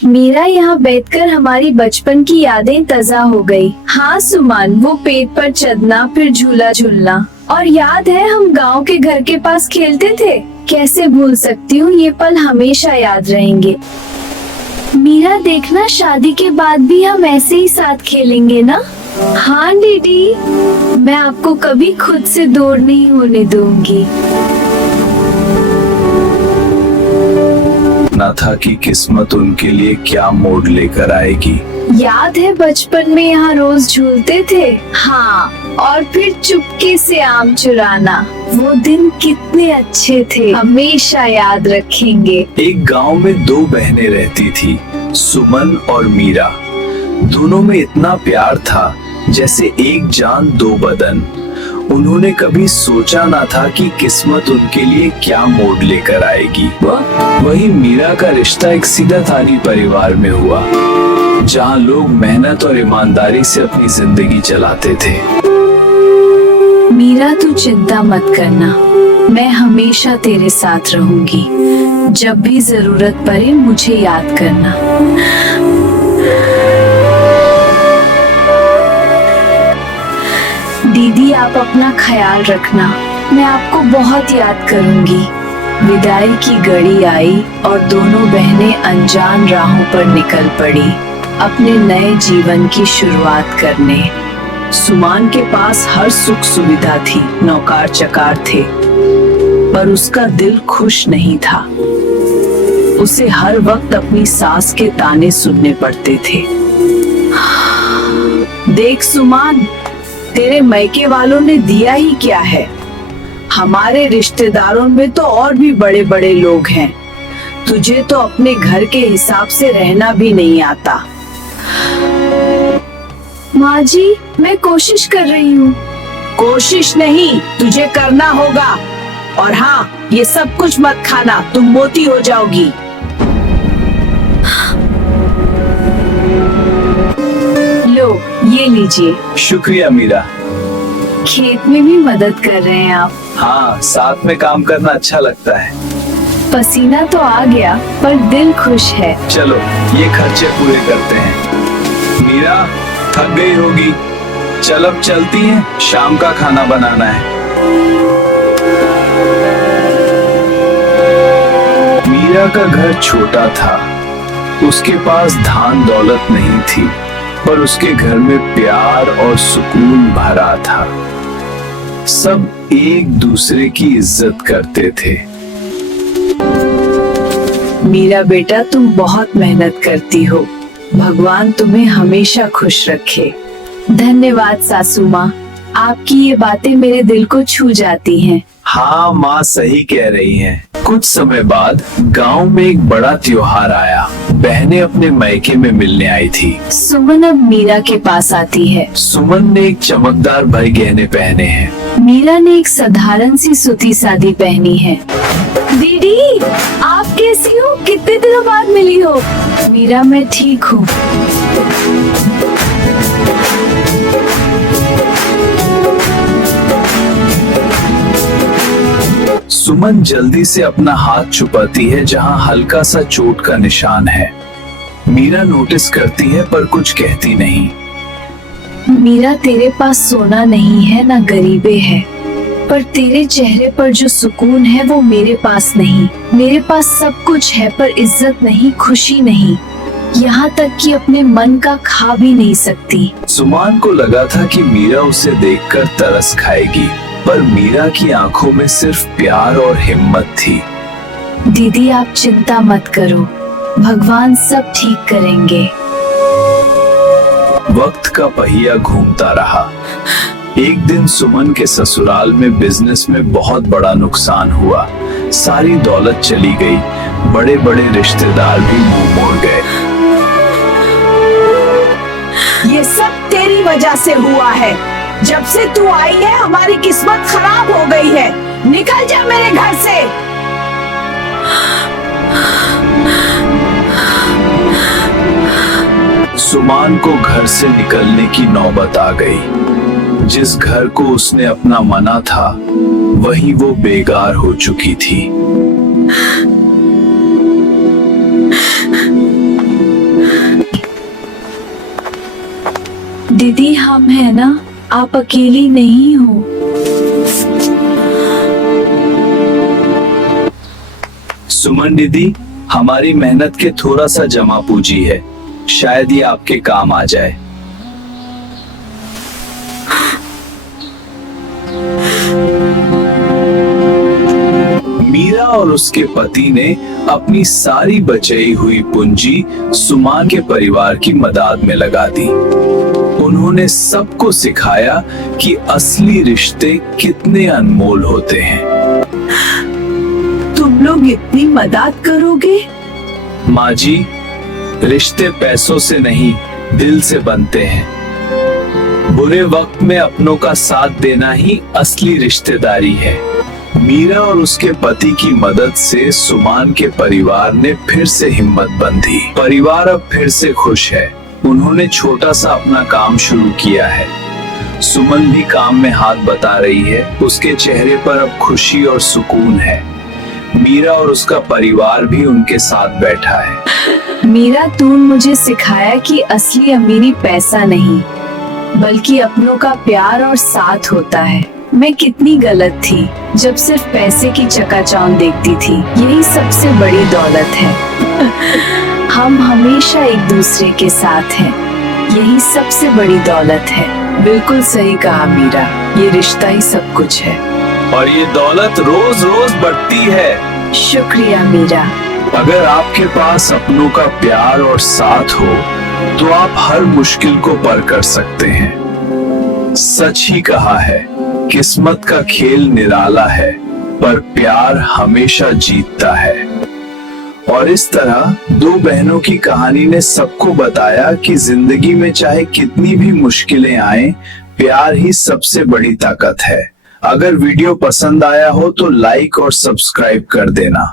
मीरा यहाँ बैठकर हमारी बचपन की यादें ताजा हो गई। हाँ सुमन, वो पेड़ पर चढ़ना, फिर झूला झूलना, और याद है हम गांव के घर के पास खेलते थे। कैसे भूल सकती हूँ, ये पल हमेशा याद रहेंगे। मीरा देखना, शादी के बाद भी हम ऐसे ही साथ खेलेंगे ना? हाँ दीदी, मैं आपको कभी खुद से दूर नहीं होने दूंगी। ना था कि किस्मत उनके लिए क्या मोड़ लेकर आएगी। याद है बचपन में यहाँ रोज झूलते थे। हाँ, और फिर चुपके से आम चुराना। वो दिन कितने अच्छे थे, हमेशा याद रखेंगे। एक गांव में दो बहनें रहती थी, सुमन और मीरा। दोनों में इतना प्यार था जैसे एक जान दो बदन। उन्होंने कभी सोचा ना था कि किस्मत उनके लिए क्या मोड़ लेकर आएगी। वही मीरा का रिश्ता एक सीधा थानी परिवार में हुआ, जहाँ लोग मेहनत और ईमानदारी से अपनी जिंदगी चलाते थे। मीरा, तू चिंता मत करना, मैं हमेशा तेरे साथ रहूंगी। जब भी जरूरत पड़े मुझे याद करना। दीदी, आप अपना ख्याल रखना, मैं आपको बहुत याद करूंगी। विदाई की घड़ी आई और दोनों बहनें अनजान राहों पर निकल पड़ी, अपने नए जीवन की शुरुआत करने। सुमान के पास हर सुख सुविधा थी, नौकार चकार थे, पर उसका दिल खुश नहीं था। उसे हर वक्त अपनी सास के ताने सुनने पड़ते थे। देख सुमान, तेरे मैके वालों ने दिया ही क्या है। हमारे रिश्तेदारों में तो और भी बड़े बड़े लोग हैं। तुझे तो अपने घर के हिसाब से रहना भी नहीं आता। माँ जी, मैं कोशिश कर रही हूँ। कोशिश नहीं, तुझे करना होगा। और हाँ, ये सब कुछ मत खाना, तुम मोटी हो जाओगी। लो, ये लीजिए। शुक्रिया मीरा। खेत में भी मदद कर रहे हैं आप? हाँ, साथ में काम करना अच्छा लगता है। पसीना तो आ गया, पर दिल खुश है। चलो, ये खर्चे पूरे करते हैं। मीरा, थक गई होगी, चल अब चलती हैं, शाम का खाना बनाना है। मीरा का घर छोटा था, उसके पास धान दौलत नहीं थी, पर उसके घर में प्यार और सुकून भरा था। सब एक दूसरे की इज्जत करते थे। मीरा बेटा, तुम बहुत मेहनत करती हो, भगवान तुम्हें हमेशा खुश रखे। धन्यवाद सासू माँ, आपकी ये बातें मेरे दिल को छू जाती हैं। हाँ माँ, सही कह रही हैं। कुछ समय बाद गांव में एक बड़ा त्योहार आया। बहनें अपने मायके में मिलने आई थी। सुमन अब मीरा के पास आती है। सुमन ने एक चमकदार भाई गहने पहने हैं। मीरा ने एक साधारण सी सूती साड़ी पहनी है। दीदी, आप कैसी हो? कितने दिनों बाद मिली हो? मीरा, मैं ठीक हूँ। सुमन जल्दी से अपना हाथ छुपाती है जहां हल्का सा चोट का निशान है। मीरा नोटिस करती है पर कुछ कहती नहीं। मीरा, तेरे पास सोना नहीं है ना गरीबे है, पर तेरे चेहरे पर जो सुकून है वो मेरे पास नहीं। मेरे पास सब कुछ है पर इज्जत नहीं, खुशी नहीं, यहाँ तक कि अपने मन का खा भी नहीं सकती। सुमान को लगा था कि मीरा उसे देखकर तरस खाएगी, पर मीरा की आंखों में सिर्फ प्यार और हिम्मत थी। दीदी, आप चिंता मत करो, भगवान सब ठीक करेंगे। वक्त का पहिया घूमता रहा। एक दिन सुमन के ससुराल में बिजनेस में बहुत बड़ा नुकसान हुआ। सारी दौलत चली गई, बड़े बड़े रिश्तेदार भी मुंह मोड़ गए। ये सब तेरी वजह से हुआ है। जब से तू आई है हमारी किस्मत खराब हो गई है। निकल जा मेरे घर से। सुमान को घर से निकलने की नौबत आ गई। जिस घर को उसने अपना माना था, वहीं वो बेकार हो चुकी थी। दीदी हम है ना, आप अकेली नहीं हो। सुमन दीदी, हमारी मेहनत के थोड़ा सा जमा पूंजी है, शायद ये आपके काम आ जाए। मीरा और उसके पति ने अपनी सारी बचाई हुई पूंजी सुमान के परिवार की मदद में लगा दी। उन्होंने सबको सिखाया कि असली रिश्ते कितने अनमोल होते हैं। तुम लोग इतनी मदद करोगे? माँ जी, रिश्ते पैसों से नहीं, दिल से बनते हैं। बुरे वक्त में अपनों का साथ देना ही असली रिश्तेदारी है। मीरा और उसके पति की मदद से सुमान के परिवार ने फिर से हिम्मत बंधी। परिवार अब फिर से खुश है। उन्होंने छोटा सा अपना काम शुरू किया है। सुमन भी काम में हाथ बटा रही है। उसके चेहरे पर अब खुशी और सुकून है। मीरा और उसका परिवार भी उनके साथ बैठा है। मीरा, तूने मुझे सिखाया कि असली अमीरी पैसा नहीं, बल्कि अपनों का प्यार और साथ होता है। मैं कितनी गलत थी जब सिर्फ पैसे की चकाचौंध देखती थी। यही सबसे बड़ी दौलत है। हम हमेशा एक दूसरे के साथ हैं। यही सबसे बड़ी दौलत है। बिल्कुल सही कहा मीरा, ये रिश्ता ही सब कुछ है। और ये दौलत रोज रोज बढ़ती है। शुक्रिया मीरा। अगर आपके पास अपनों का प्यार और साथ हो तो आप हर मुश्किल को पार कर सकते हैं। सच ही कहा है, किस्मत का खेल निराला है, पर प्यार हमेशा जीतता है। और इस तरह दो बहनों की कहानी ने सबको बताया कि जिंदगी में चाहे कितनी भी मुश्किलें आए, प्यार ही सबसे बड़ी ताकत है। अगर वीडियो पसंद आया हो तो लाइक और सब्सक्राइब कर देना।